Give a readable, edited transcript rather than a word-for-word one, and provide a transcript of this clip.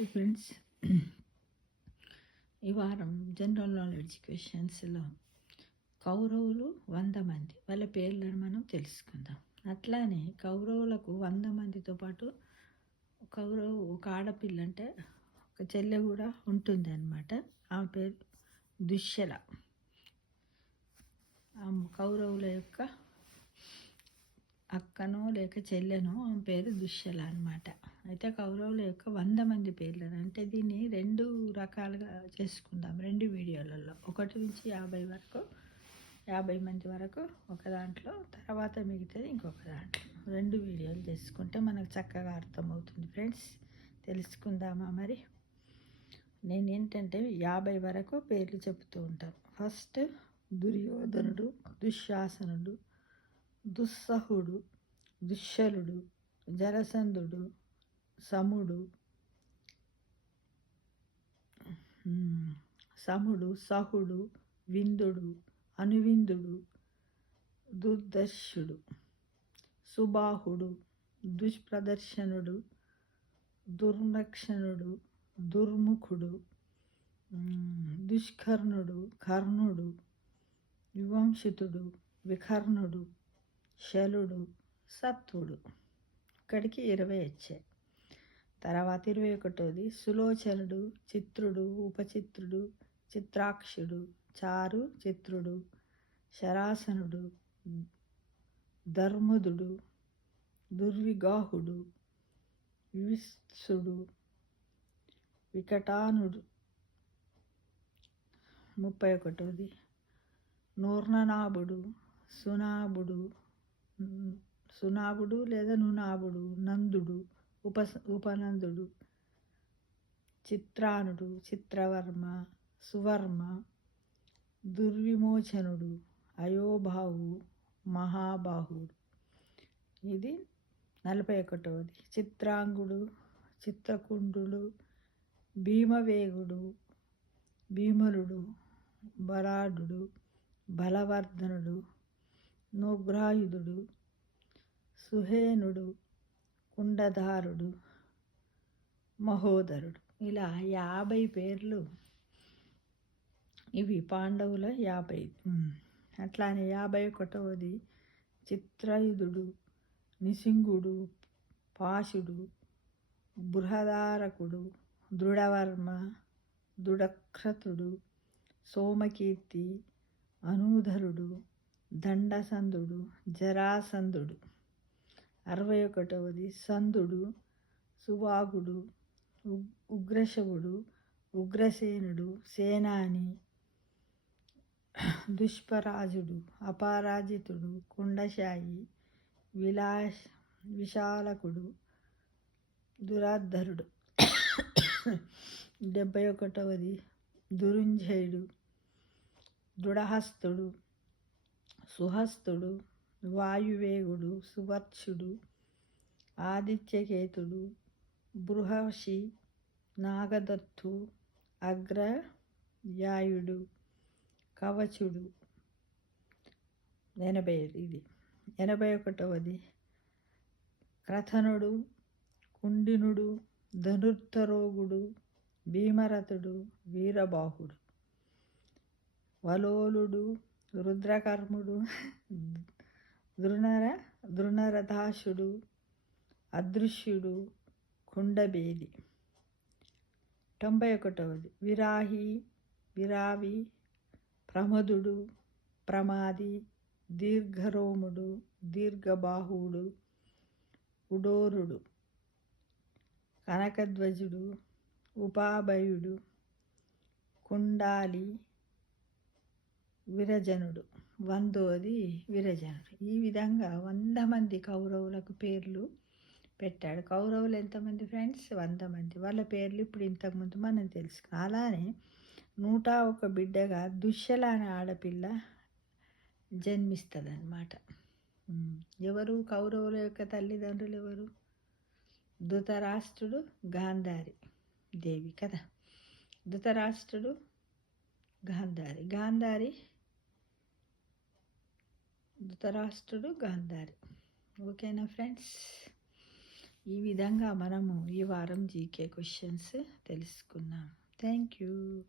Hi friends, ఈ వారం general knowledge క్వశ్చన్స్లో కౌరవులు 100 మంది వాళ్ళ పేర్లను మనం తెలుసుకుందాం. అట్లానే కౌరవులకు 100 మందితో పాటు ఒక ఆడపిల్ల అంటే ఒక చెల్లె కూడా ఉంటుంది అన్నమాట. ఆమె పేరు దుశ్శల. కౌరవుల యొక్క అక్కనో లేక చెల్లెనో ఆమె పేరు దుశ్శల అనమాట. అయితే కౌరవుల యొక్క 100 మంది పేర్లు అంటే దీన్ని 2 రకాలుగా చేసుకుందాం, 2 వీడియోలలో. 1 నుంచి 50 వరకు, 50 మంది వరకు ఒక దాంట్లో, తర్వాత మిగతాది ఇంకొక దాంట్లో. 2 వీడియోలు చేసుకుంటే మనకు చక్కగా అర్థమవుతుంది ఫ్రెండ్స్. తెలుసుకుందామా మరి? నేనేంటంటే 50 వరకు పేర్లు చెప్తూ ఉంటాను. ఫస్ట్ దుర్యోధనుడు, దుశ్శాసనుడు, దుస్సహుడు, దుశ్శలుడు, జరసంధుడు, సముడు, సహుడు, విందుడు, అనువిందుడు, దుర్దర్శుడు, సుబాహుడు, దుష్ప్రదర్శనుడు, దుర్లక్షణుడు, దుర్ముఖుడు, దుష్కర్ణుడు, కర్ణుడు, వివంశితుడు, వికర్ణుడు, శలుడు, సత్వుడు. ఇక్కడికి 20 వచ్చాయి. తర్వాత 21 సులోచనుడు, చిత్రుడు, ఉపచిత్రుడు, చిత్రాక్షుడు, చారు చిత్రుడు, శరాసనుడు, ధర్మదుడు, దుర్విగాహుడు, వివిత్సుడు, వికటానుడు. 31 నూర్ణనాభుడు, సునాభుడు లేదా నునాభుడు, నందుడు, ఉపనందుడు, చిత్రానుడు, చిత్రవర్మ, సువర్మ, దుర్విమోచనుడు, అయోబాహు, మహాబాహుడు. ఇది 41. చిత్రాంగుడు, చిత్రకుండుడు, భీమవేగుడు, భీమలుడు, బలాఢుడు, బలవర్ధనుడు, నోగ్రాయుధుడు, సుహేనుడు, కుండధారుడు, మహోదరుడు. ఇలా 50 పేర్లు. ఇవి పాండవుల 50. అట్లానే 51 చిత్రయుధుడు, నిసింగుడు, పాశుడు, బృహదారకుడు, దృఢవర్మ, దుడక్రతుడు, సోమకీర్తి, అనూధరుడు, దండసంధుడు, జరాసంధుడు. 61 సంధుడు, సువాగుడు, ఉగ్రశవుడు, ఉగ్రసేనుడు, సేనాని, దుష్పరాజుడు, అపరాజితుడు, కుండశాయి, విశాలకుడు, దురాధరుడు. 71 దురుంజయుడు, దృఢహస్తుడు, సుహస్తుడు, వాయువేగుడు, సువర్చుడు, ఆదిత్యకేతుడు, బృహర్షి, నాగదత్తు, అగ్రయాయుడు, కవచుడు. 80. 81 క్రథనుడు, కుండినుడు, ధనుర్ధరోగుడు, భీమరథుడు, వీరబాహుడు, వలోలుడు, రుద్రకర్ముడు, దృణరథాశుడు, అదృశ్యుడు, కుండబేలి. 91 విరావి, ప్రమదుడు, ప్రమాది, దీర్ఘరోముడు, దీర్ఘబాహువుడు, ఉడోరుడు, కనకధ్వజుడు, ఉపాభయుడు, కుండాలి, విరజనుడు. 100ది విరజనుడు. ఈ విధంగా 100 మంది కౌరవులకు పేర్లు పెట్టాడు. కౌరవులు ఎంతమంది ఫ్రెండ్స్? 100 మంది. వాళ్ళ పేర్లు ఇప్పుడు ఇంతకుముందు మనం తెలుసుకున్నాం. అలానే 101 బిడ్డగా దుశ్శల అనే ఆడపిల్ల జన్మిస్తుంది అన్నమాట. ఎవరు కౌరవుల యొక్క తల్లిదండ్రులు? ఎవరు? ధృతరాష్ట్రుడు, గాంధారి దేవి కదా. ధృతరాష్ట్రుడు, గాంధారి, ధృతరాష్ట్రుడు, గాంధారి. ఓకేనా ఫ్రెండ్స్? ఈ విధంగా మనము ఈ వారం జీకే క్వశ్చన్స్ తెలుసుకున్నాం. Thank you.